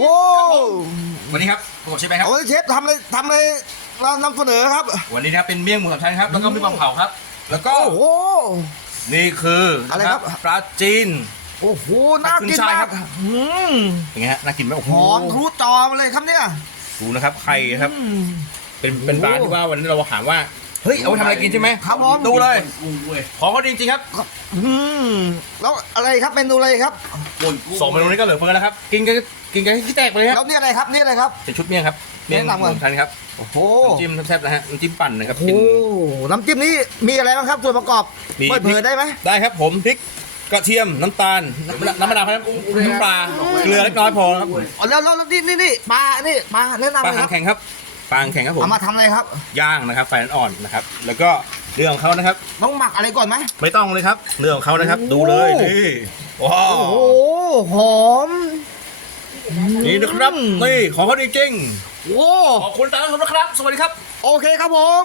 โอ้วันนี้ครับผมเชฟแบงค์ครับเอาเลยเชฟทำเลยทำเลยเรานำเสนอครับ วันนี้นะครับเป็นเมี่ยงหมูสามชั้นครับ แล้วก็มีปลาเผาครับ แล้วก็ โอ้โห นี่คืออะอะไรครับ ปลาจีน โอ้โห น่าขึ้นกินช่ายมาครักบอืมอย่างเงี้ยฮะน่ากินไหมโอ้หโหอมทะลุจอมาเลยครับเนี่ย ดูนะครับ ไข่ครับอืมเป็นเป็นปลาที่ว่าวันนี้เราถามว่า เฮ้ยเอาไปทำอะไรกินใช่ไหมครับผม ดูเลย ของเขาดีจริงๆครับอืมแล้วอะไรครับเมนูอะไรครับสองเมนูนี้ก็เหลือเฟือแล้วครับ กินกันกินกันให้ขี้แตกไปเลยคแล้รับวนี่อะไรครับนี่อะไรครับ เป็นชุดเมี่ยงครับเมี่ยงแนะนำหก่อนมูสามชั้นครับโอ้โหน้ำจิ้มแซ่บๆนะฮะน้ำจิ้มปั่นนะครับโอ้กิน โหน้ำจิ้มนี้มีอะไรบ้างครับส่วนประกอบมี เปิดเผยได้ไหมได้ครับผมพริกกระเทียมน้ำตาลน้ำน้ำมะนาวครับน้ำปลาเกลือเล็กน้อยพอครับอ๋อแล้วแล้วแล้วนี่นี่นี่ปลานี่ปลาแนะนำปลาเลยหาคงรับแข็งครับ ปลาหางแข็งครับผมเอามาทำอะไรครับ ย่างนะครับไฟอ่อนๆนะครับ แล้วก็เรื่องของเขานะครับ ต้องหมักอะไรก่อนไหมไม่ต้องเลยครับ เรื่องของเขานะครับ ดูเลยโอ้นี่ว้าวโอ้โหหอมนี่นะครับนี่ของเขาดีจริงโอ้ขอบคุณตาครับนะครับ สวัสดีครับ โอเคครับผม